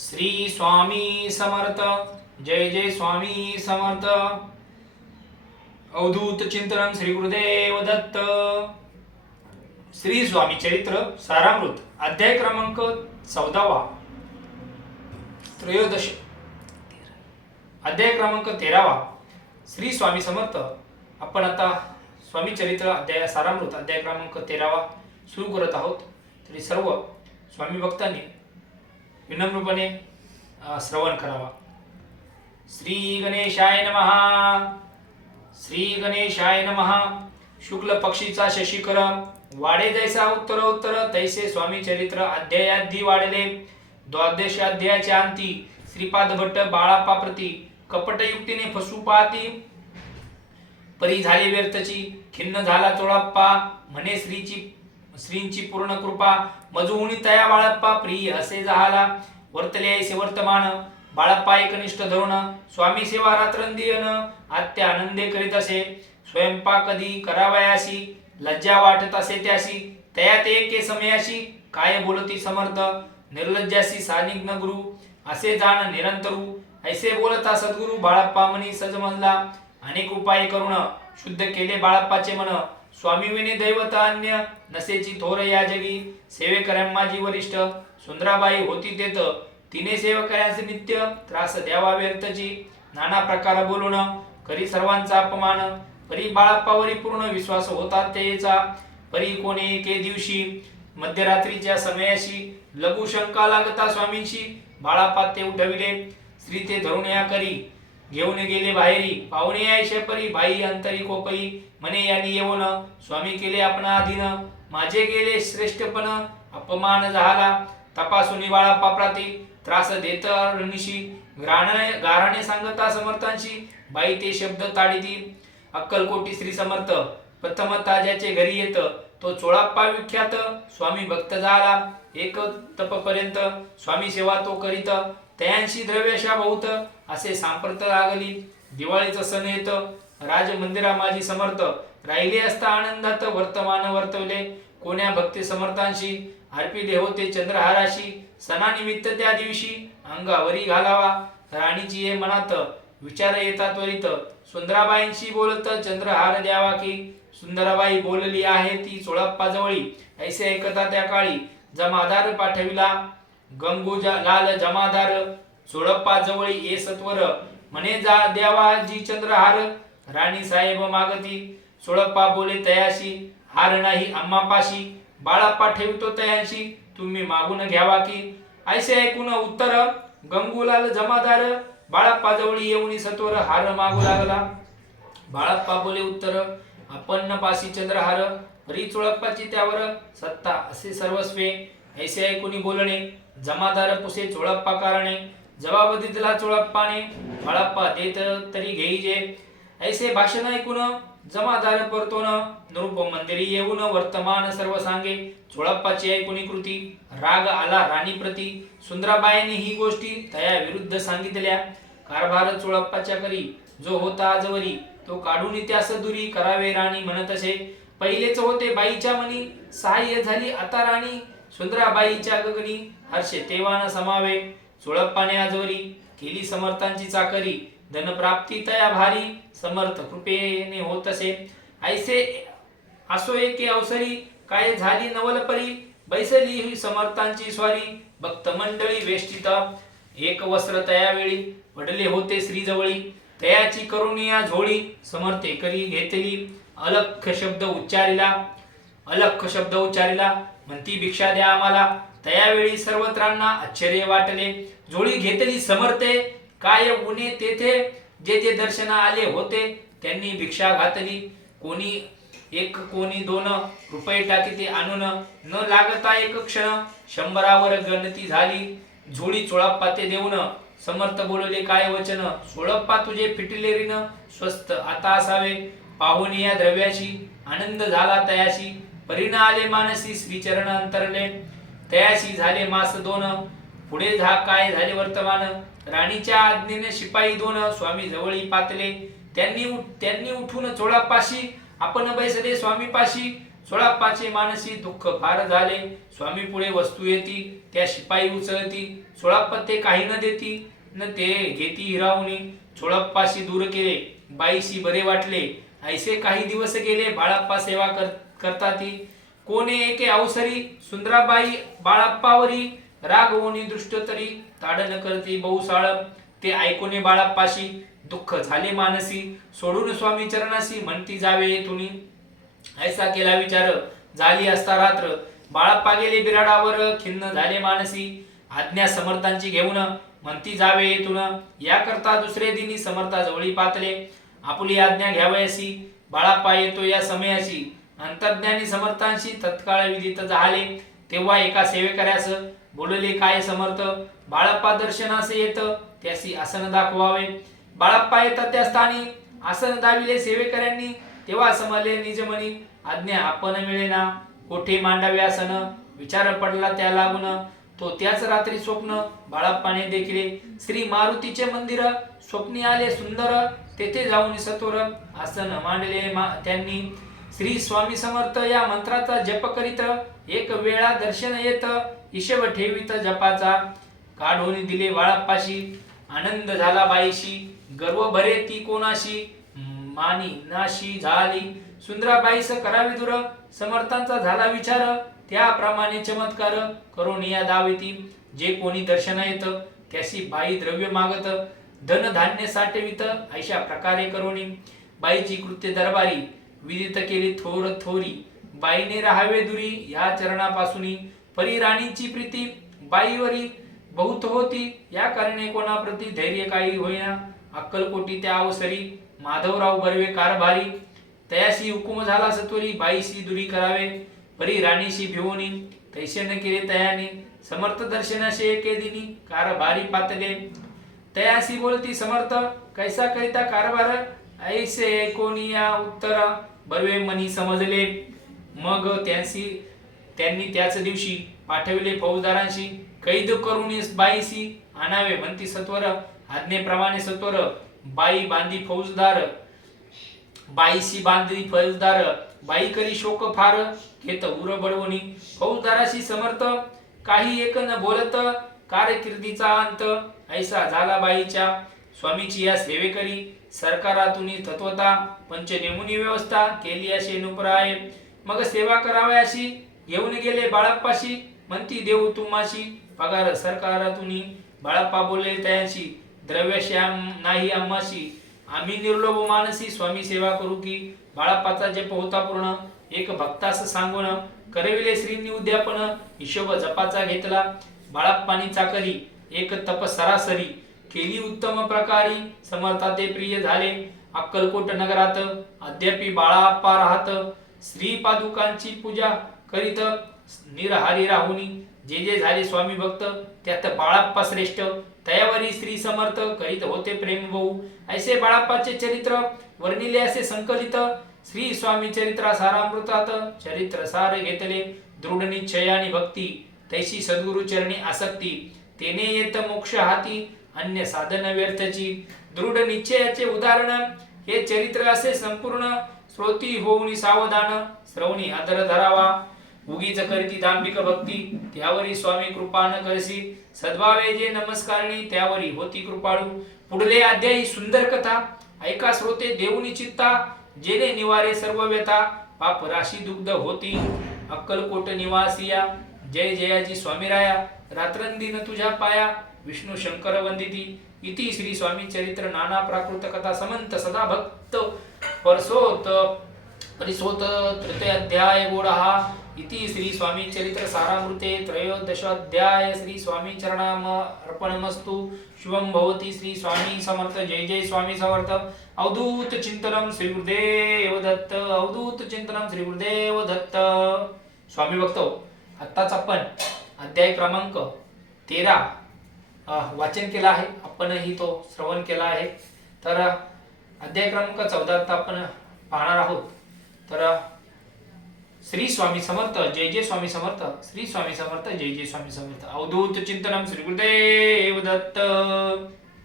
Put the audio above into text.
श्री स्वामी समर्थ जय जय स्वामी समर्थ। अवधूत चिंतन श्री गुरुदेव दत्त। श्री स्वामी चरित्र सारामृत अध्याय क्रमांक चौदावा। त्रयोदश। अध्याय क्रमांक तेरावा। श्री स्वामी समर्थ आपण आता स्वामी चरित्र अध्याय सारामृत अध्याय क्रमांक तेरावा सुरू करत आहोत. तरी सर्व स्वामी भक्तांनी विनम्रपणे श्रवण करावा. श्री गणेशाय नमः. श्री गणेशाय नमः. शुक्ल पक्षीचा शशिकर वाडे जैसा उत्तर उत्तर तैसे स्वामी चरित्र अध्यायाधी वाढले. द्वादश अध्यायाच्या अंती श्रीपाद भट्ट बाळापाप्रती कपटयुक्तीने फसू पाहती. परी झाली व्यर्थची खिन्न झाला चोळाप्पा म्हणे श्रीची श्रींची पूर्ण कृपा मजुनी तया बाळप्पा प्रिय असे झाला वर्तले ऐसे वर्तमान बाळप्पा एकनिष्ठ धरून स्वामी सेवा रात्रंदियन आत्या आनंदे करीत असे. स्वयंपाक कधी करावयाशी लज्जा वाटत असे त्याशी तया ते के समयाशी काय बोलती समर्थ. निर्लज्जासी सानिग्न गुरु असे जाण निरंतरू. ऐसे बोलता सद्गुरु बाळप्पा मनी सजमजला. अनेक उपाय करून शुद्ध केले बाळप्पाचे मन. स्वामी विने दैवत अन्य नसेची थोर या जगी सेवेकऱ्या माझी वरिष्ठ सुंदराबाई होती तेत तिने सेवकऱ्यांचे नित्य त्रास द्यावा व्यर्थची. नाना प्रकार बोलून करी सर्वांचा अपमान. परी बाळाप्पावरी पूर्ण विश्वास होता तेचा परी कोणे एके दिवशी मध्यरात्रीच्या समयाशी लघु शंका लागता स्वामींशी बाळाप्पा ते उठविले. श्री ते धरून या करी. घेऊन गेले बाहेरी. पाहुणे आयशे परी बाई अंतरी कोपई म्हणे यांनी येऊन स्वामी केले आपण अधीन माझे गेले श्रेष्ठपण. अपमान झाला. तपासून बाळा पापराती. त्रास देत रणिशी. घराणे गाराणे सांगता समर्थांशी. बाई ते शब्द ताडीती. अक्कलकोटी श्री समर्थ. प्रथम ताज्याचे घरी येत. तो चोळाप्पा विख्यात. स्वामी भक्त झाला. एक तपपर्यंत. स्वामी सेवा तो करीत. तयांशी द्रव्यशा बहुत. असे सांप्रत लागली दिवाळीचं सण येतं. राज मंदिरा माझी समर्थ. राहिले असता आनंदात वर्तमान वर्तवले. कोण्या भक्ती समर्थांशी? अर्पिले होते चंद्रहाराशी. सणानिमित्त त्या दिवशी अंगावरी घालावा. राणीची ये मनात. विचार येतात त्वरित. सुंदराबाईंशी बोलत चंद्रहार द्यावा की सुंदराबाई बोलली आहे ती सोळाप्पा जवळी. ऐसे ऐकता त्या काळी. जमादार पाठविला. गंगूजा लाल जमादार. सोळप्पा जवळी ये सत्वर. म्हणे जा द्यावा जी चंद्रहार राणी साहेब मागती सोळप्पा बोले तयाशी. हार नाही अम्मापाशी. बाळाप्पा ठेवतो तयांशी. तुम्ही मागून घ्यावा की. ऐसे ऐकून उत्तर गंगूलाल जमादार. बाळाप्पा जवळी येऊन सत्वर हार मागू लागला. बाळाप्पा बोले उत्तर अपन्न पाशी चंद्रहार हरी चोळप्पाची त्यावर सत्ता असे सर्वस्वे. ऐसे ऐकुनी बोलणे जमादार पुसे चोळप्पा कारणे. जबाब दिला चोळप्पाने हळप्पा देत तरी घेईजे ऐसे भाषण ऐकून जमादार परतोन नृप मंदिरी येऊन वर्तमान सर्व सांगे. चोळप्पाची ऐकुणी कृती राग आला राणी प्रती. सुंदराबाईने ही गोष्टी तया विरुद्ध सांगितल्या. कारभार चोळप्पाच्या करी जो होता आजवरी तो काढून त्यास दुरी करावे राणी म्हणत असे. पहिलेच होते बाईच्या मनी सहाय्य झाली आता राणी. सुंदराबाईच्या गगनी हर्षे तेवान समावे. चोळप्पाने आजवरी केली समर्थांची चाकरी धनप्राप्ती तया भारी समर्थ कृपेने होत असे ऐसे असो एके अवसरी काय झाली नवलपरी बैसली ही समर्थांची स्वारी भक्त मंडळी वेष्टित. एक वस्त्र तयावेळी पडले होते श्रीजवळी तयाची करुणिया झोळी समर्थे करी घेतली. अलख शब्द उच्चारिला अलख शब्द उच्चारिला म्हणती भिक्षा द्या आम्हाला. तयावेळी सर्वत्रांना आश्चर्य वाटले. जोडी घेतली समर्थे काय उणे तेथे? जे जे दर्शना आले होते त्यांनी भिक्षा घातली. कोणी एक कोणी दोन रुपये टाकी आणून न लागता एक क्षण शंभरावर गणती झाली. झोळी चोळाप्पा ते देऊन समर्थ बोलले काय वचन? सोळप्पा तुझे फिटले रिन स्वस्त आता असावे. पाहून या द्रव्याशी आनंद झाला तयाशी. परिणा आले मानसी श्रीचरण अंतरले. तयाशी झाले मास दोन पुढे झा काय झाले वर्तमान? राणीच्या आज्ञेने शिपाई दोन स्वामी जवळी पातले. त्यांनी त्यांनी उठून चोळापाशी आपण बैसले स्वामीपाशी. सोळाप्पाचे मानसी दुःख फार झाले. स्वामी पुढे वस्तू येती त्या शिपाई उचलती चोळाप्पा ते काही न देती न ते घेती हिरावणी. चोळाप्पाशी दूर केले बाईशी बरे वाटले. ऐसे काही दिवस गेले बाळाप्पा सेवा कर करताती. कोणे एके अवसरी? सुंदराबाई बाळाप्पावरी. रागवणी दृष्ट तरी ताडन करते बहुसाळ. ते ऐकूने बाळाप्पाशी. दुःख झाले मानसी. सोडून स्वामी चरणाशी म्हणती जावे तुनी. ऐसा केला विचार. झाली असता रात्र. बाळाप्पा गेले बिराडावर. खिन्न झाले मानसी. आज्ञा समर्थांची घेऊन म्हणती जावे येथून याकरता दुसरे दिनी समर्था जवळी पातले. आपली आज्ञा घ्यावयासी. बाळाप्पा येतो या समयाशी. अंतर्ज्ञानी समर्थांशी तत्काळ विदित झाले. तेव्हा एका सेवेकऱ्यास बोलले काय समर्थ? बाळाप्पा दर्शनास येत त्यासी आसन दाखवावे. बाळप्पा येतात त्या स्थानी आसन दाविले सेवेकऱ्यांनी. तेव्हा समजले निजमणी आज्ञा आपण मिळेना. कोठे मांडावे आसन? विचार पडला त्या लागून तो त्याच रात्री स्वप्न बाळाप्पाने देखिले. श्री मारुतीचे मंदिर स्वप्नी आले सुंदर. तेथे जाऊन सतोर आसन मांडले मा- त्यांनी. श्री स्वामी समर्थ या मंत्राचा जप करीत एक वेळा दर्शन येत हिशेब ठेवित जपाचा. काढून दिले बाळाप्पाशी आनंद झाला बाईशी गर्व भरे ती कोणाशी मानी नाशी झाली. सुंदराबाईस करावी दूर समर्थांचा झाला विचार त्याप्रमाणे चमत्कार करून या दाविती. जे कोणी दर्शन येत त्याशी बाई द्रव्य मागत धन धान्य साठवित अशा प्रकारे करुणी. बाईची कृत्य दरबारी विदित केली थोर थोरी. बाईने राहावे दुरी या चरणापासून परी राणीची प्रीती बाईवरी बहुत होती. या कारणे कोणाप्रती धैर्य काही होईना. अक्कलकोटी त्या अवसरी माधवराव बर्वे कारभारी. तयाशी हुकुम झाला सतोरी बाईशी दुरी करावे. परी राणीशी भिवोनी तैसे न केले तयाने. समर्थ दर्शनाशी एके दिनी कारभारी पातले तयासी बोलती समर्थ कैसा करिता कारभार? ऐसे कोणी या उत्तरा. बर्वे मनी समजले. मग त्यांसी त्यांनी त्याच दिवशी पाठविले फौजदारांशी कैद करून बाईसी आणावे म्हणती सत्वर. आज्ञेप्रमाणे सत्वर बाई बांधी फौजदार बाईशी बांधली फौजदार बाई करी शोक फार घेत उर बडवणी. फौजदाराशी समर्थ काही एक न बोलत कारकिर्दीचा अंत ऐसा झाला बाईच्या. स्वामीची या सेवेकरी सरकारातून तत्वता पंच नेमुनी व्यवस्था केली असे नुपराय मग सेवा करावयाशी येऊन गेले बाळाप्पाशी म्हणती देऊ तुमाशी पगार सरकारातून बाळाप्पा बोलले तयांशी द्रव्यश्याम नाही आम्हाशी. आम्ही निर्लोभ मानसी स्वामी सेवा करू की बाळाप्पाचा जप होता पूर्ण. एक भक्तास सांगून करविले श्रींनी उद्यापन हिशोब जपाचा घेतला. बाळाप्पानी चाकरी एक तप सरासरी. केली उत्तम प्रकारी. समर्था ते प्रिय झाले. अक्कलकोट नगरात अद्यापि बाळाप्पा राहत. श्री पादुकांची पूजा करीत निरहारी राहुनी जे जे झाले स्वामी भक्त त्यात बाळाप्पा श्रेष्ठ. तयावरी श्री समर्थ करीत होते प्रेम भाऊ. ऐसे बाळाप्पाचे चरित्र वर्णिले असे संकलित. श्री स्वामी चरित्रा सारामृतात चरित्र सार घेतले. दृढ निश्चय आणि भक्ती. तैशी सद्गुरु चरणी आसक्ती. तेने येत मोक्ष हाती. अन्य साधन व्यर्थची दृढ निश्चयाचे उदाहरण हे चरित्र असे संपूर्ण श्रोती होऊनी सावधान श्रवणी आदर धरावा. उगीच करीती दांभिक भक्ती त्यावरी स्वामी कृपा न करसी सद्भावे जे नमस्कारणी त्यावरी होती कृपाळू. पुढले अध्यायी सुंदर कथा ऐका श्रोते देऊनी चित्ता जेने निवारे सर्व व्यथा. पाप राशी दुग्ध होती अक्कलकोट निवासिया. जय जयाजी स्वामीराया रात्रंदिन तुझ्या पाया. विष्णु शंकर वंदिती इति श्री स्वामी चरित्र नाना प्राकृत कथा समंत सदा भक्त परसोत परिसोत तृतीय अध्याय गोडहा इति श्री स्वामी चरित्र सारामृते त्रयोदशाध्याय श्री स्वामी चरणाम अर्पणमस्तु शुभम भवति श्री स्वामी समर्थ जय जय स्वामी समर्थ अवधूत चिंतनम श्री गुरुदेव दत्त अवधूत चिंतनम श्री गुरुदेव दत्त स्वामी भक्त आत्ताच आपण अध्याय क्रमांक तेरा वाचन केला आहे आपणही तो श्रवण केला आहे. तर अध्याय क्रमांक चौदा आपण पाहणार आहोत. तर श्री स्वामी समर्थ जय जय स्वामी समर्थ श्री स्वामी समर्थ जय जय स्वामी समर्थ. अवधूत चिंतनम श्री गुरुदेव दत्त.